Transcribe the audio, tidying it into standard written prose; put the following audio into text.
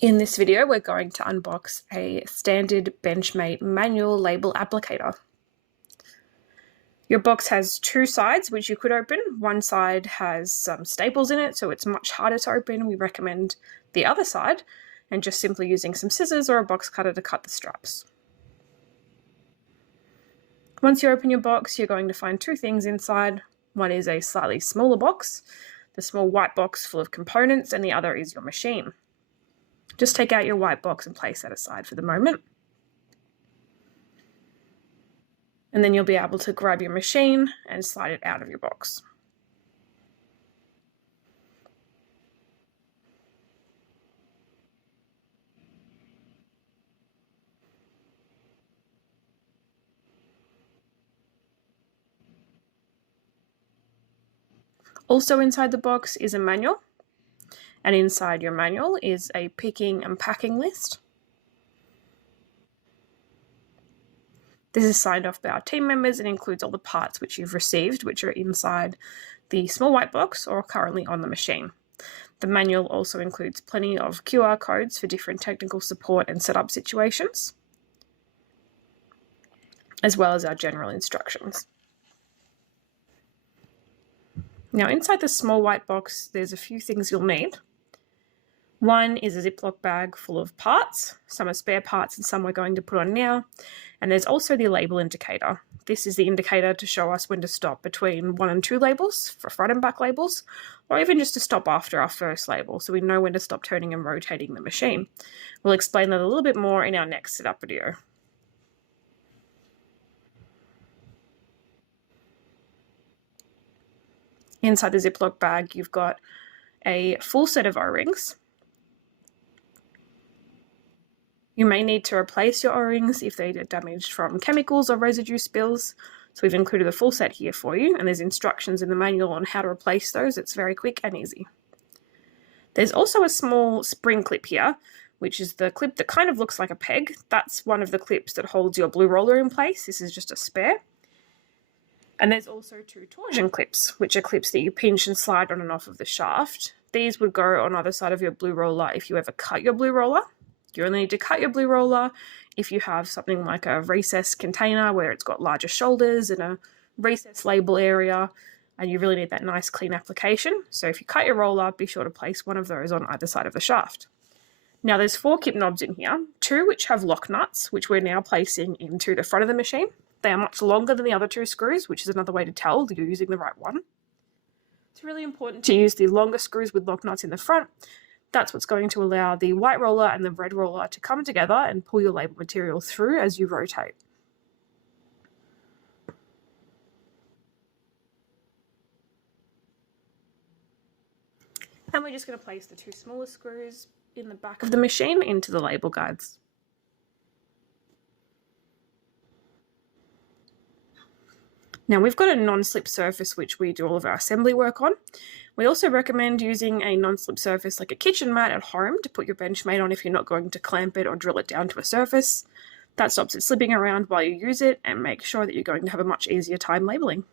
In this video, we're going to unbox a standard BenchMATE manual label applicator. Your box has two sides which you could open. One side has some staples in it, so it's much harder to open. We recommend the other side and just simply using some scissors or a box cutter to cut the straps. Once you open your box, you're going to find two things inside. One is a slightly smaller box, the small white box full of components, and the other is your machine. Just take out your white box and place that aside for the moment. And then you'll be able to grab your machine and slide it out of your box. Also inside the box is a manual, and inside your manual is a picking and packing list. This is signed off by our team members and includes all the parts which you've received, which are inside the small white box or currently on the machine. The manual also includes plenty of QR codes for different technical support and setup situations, as well as our general instructions. Now, inside the small white box, there's a few things you'll need. One is a Ziploc bag full of parts. Some are spare parts and some we're going to put on now. And there's also the label indicator. This is the indicator to show us when to stop between 1 and 2 labels for front and back labels, or even just to stop after our first label so we know when to stop turning and rotating the machine. We'll explain that a little bit more in our next setup video. Inside the Ziploc bag, you've got a full set of O-rings. You may need to replace your O-rings if they get damaged from chemicals or residue spills. So we've included a full set here for you, and there's instructions in the manual on how to replace those. It's very quick and easy. There's also a small spring clip here, which is the clip that kind of looks like a peg. That's one of the clips that holds your blue roller in place. This is just a spare. And there's also 2 torsion clips, which are clips that you pinch and slide on and off of the shaft. These would go on either side of your blue roller if you ever cut your blue roller. You only need to cut your blue roller if you have something like a recessed container where it's got larger shoulders and a recessed label area, and you really need that nice clean application. So if you cut your roller, be sure to place one of those on either side of the shaft. Now there's 4 kip knobs in here, 2 which have lock nuts, which we're now placing into the front of the machine. They are much longer than the other 2 screws, which is another way to tell that you're using the right one. It's really important to use the longer screws with lock nuts in the front. That's what's going to allow the white roller and the red roller to come together and pull your label material through as you rotate. And we're just going to place the 2 smaller screws in the back of the machine into the label guides. Now we've got a non-slip surface which we do all of our assembly work on. We also recommend using a non-slip surface like a kitchen mat at home to put your BenchMATE on if you're not going to clamp it or drill it down to a surface. That stops it slipping around while you use it and makes sure that you're going to have a much easier time labeling.